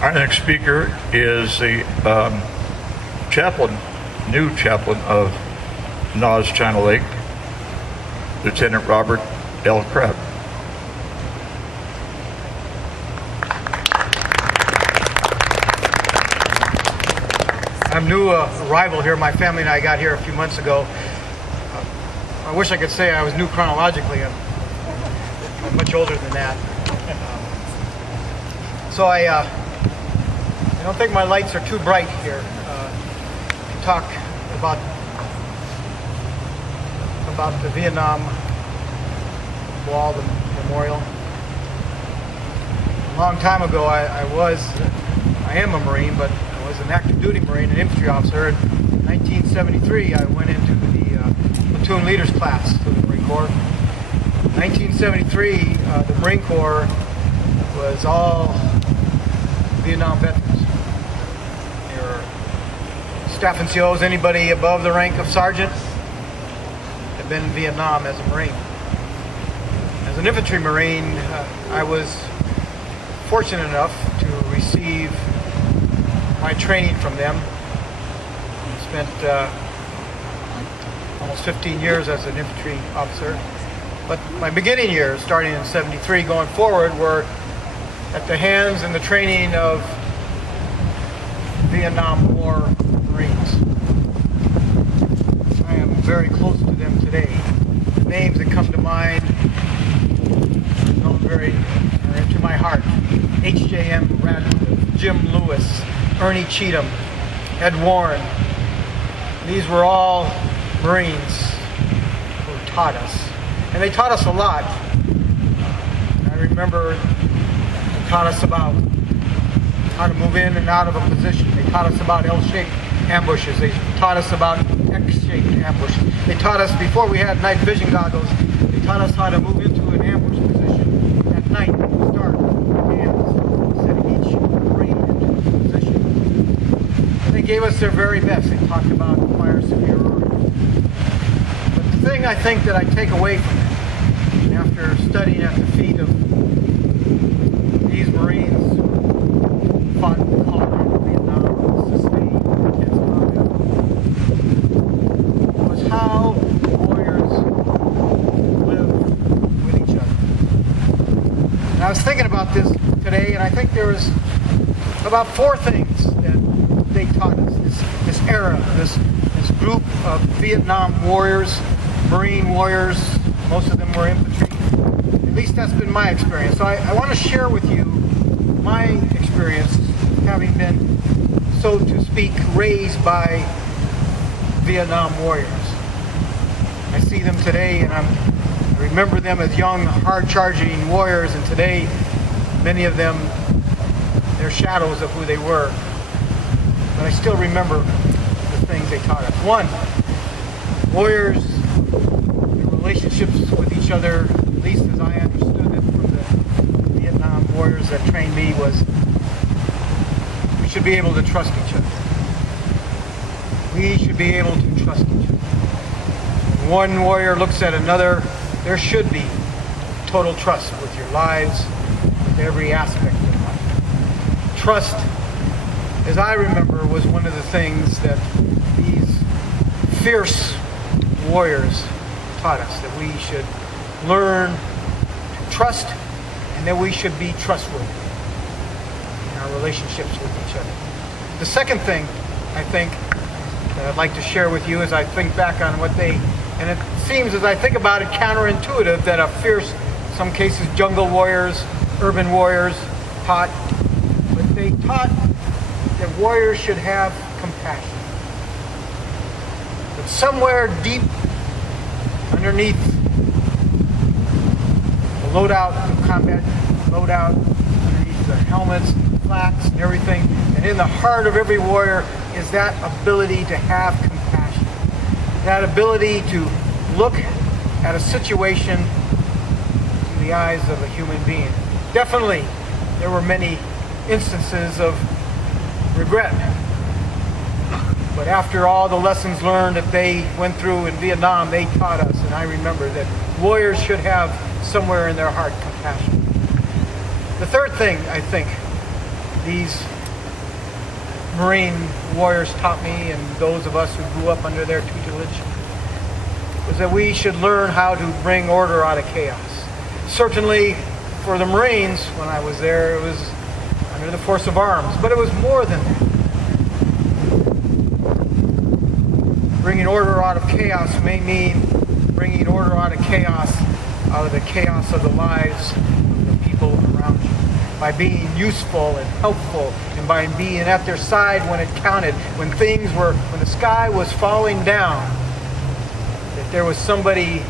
Our next speaker is the new chaplain of NAS China Lake, Lieutenant Robert L. Krebs. I'm new arrival here. My family and I got here a few months ago. I wish I could say I was new chronologically. I'm much older than that. So I don't think my lights are too bright here to talk about the Vietnam Wall, the memorial. A long time ago, I am a Marine, but I was an active duty Marine, an infantry officer. In 1973, I went into the platoon leaders class of the Marine Corps. In 1973, the Marine Corps was all Vietnam veterans. They were staff NCOs, anybody above the rank of sergeant had been in Vietnam as a Marine. As an infantry Marine, I was fortunate enough to receive my training from them. I spent almost 15 years as an infantry officer. But my beginning years, starting in 73, going forward, were at the hands and the training of Vietnam War Marines. I am very close to them today. The names that come to mind are into my heart. H.J.M. Radcliffe, Jim Lewis, Ernie Cheatham, Ed Warren. These were all Marines who taught us. And they taught us a lot. I remember they taught us about how to move in and out of a position. They taught us about L-shaped ambushes. They taught us about X-shaped ambushes. They taught us, before we had night vision goggles, they taught us how to move into an ambush position at night in the dark, and setting each Marine into a position. And they gave us their very best. They talked about fire superiority. But the thing I think that I take away from it, after studying at the feet of these Marines who fought in Colorado, Vietnam, sustained intense combat, was how warriors live with each other. And I was thinking about this today, and I think there was about four things that they taught us. This era, this group of Vietnam warriors, Marine warriors, most of them were infantry. At least that's been my experience. So I want to share with you my experience, having been, so to speak, raised by Vietnam warriors. I see them today, and I remember them as young, hard-charging warriors, and today, many of them, they're shadows of who they were. But I still remember the things they taught us. One, warriors, their relationships with each other, at least as I understood it from the Vietnam warriors that trained me, was we should be able to trust each other. We should be able to trust each other. When one warrior looks at another, there should be total trust with your lives, with every aspect of life. Trust, as I remember, was one of the things that these fierce warriors taught us, that we should learn to trust and that we should be trustworthy in our relationships with each other. The second thing I think that I'd like to share with you as I think back on what they, and it seems as I think about it counterintuitive that a fierce, in some cases jungle warriors, urban warriors taught, but they taught that warriors should have compassion. That somewhere deep underneath the loadout of combat, loadout underneath the helmets, flaks, and everything, and in the heart of every warrior is that ability to have compassion. That ability to look at a situation through the eyes of a human being. Definitely, there were many instances of regret. But after all the lessons learned that they went through in Vietnam, they taught us, and I remember that warriors should have somewhere in their heart compassion. The third thing, I think, these Marine warriors taught me, and those of us who grew up under their tutelage, was that we should learn how to bring order out of chaos. Certainly for the Marines, when I was there, it was under the force of arms, but it was more than that. Bringing order out of chaos may mean bringing order out of chaos, out of the chaos of the lives of the people around you, by being useful and helpful, and by being at their side when it counted, when the sky was falling down, that there was somebody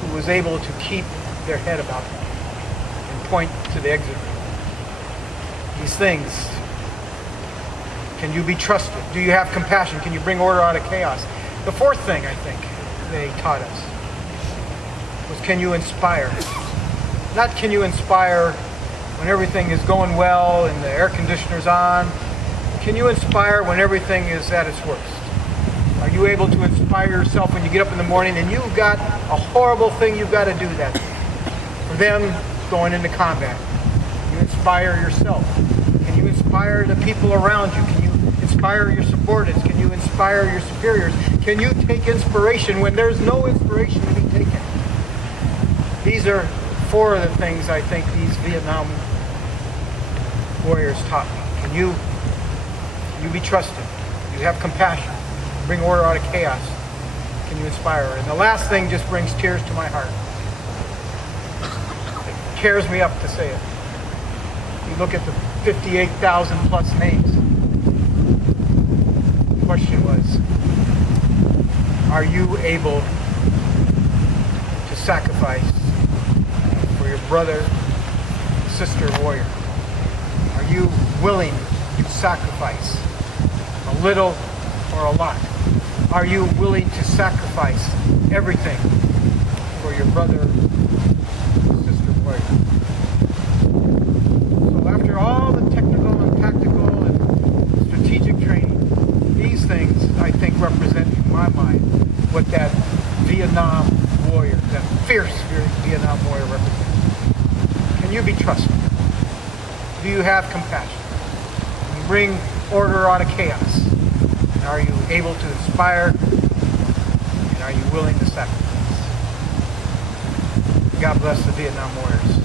who was able to keep their head about them and point to the exit. These things. Can you be trusted? Do you have compassion? Can you bring order out of chaos? The fourth thing I think they taught us was, can you inspire? Not can you inspire when everything is going well and the air conditioner's on. Can you inspire when everything is at its worst? Are you able to inspire yourself when you get up in the morning and you've got a horrible thing you've got to do that day? For them, going into combat. Can you inspire yourself? Can you inspire the people around you? Can you inspire your subordinates? Can you inspire your superiors? Can you take inspiration when there's no inspiration to be taken? These are four of the things I think these Vietnam warriors taught me. Can you be trusted? Do you have compassion? Bring order out of chaos? Can you inspire? And the last thing just brings tears to my heart. It tears me up to say it. You look at the 58,000 plus names. The question was, are you able to sacrifice for your brother, sister, warrior? Are you willing to sacrifice a little or a lot? Are you willing to sacrifice everything for your brother, sister, warrior? So after all the technical and tactical and strategic training, these things I think represent in my mind what that Vietnam warrior, that fierce Vietnam warrior represents. Can you be trusted? Do you have compassion? Can you bring order out of chaos? And are you able to inspire? And are you willing to sacrifice? God bless the Vietnam warriors.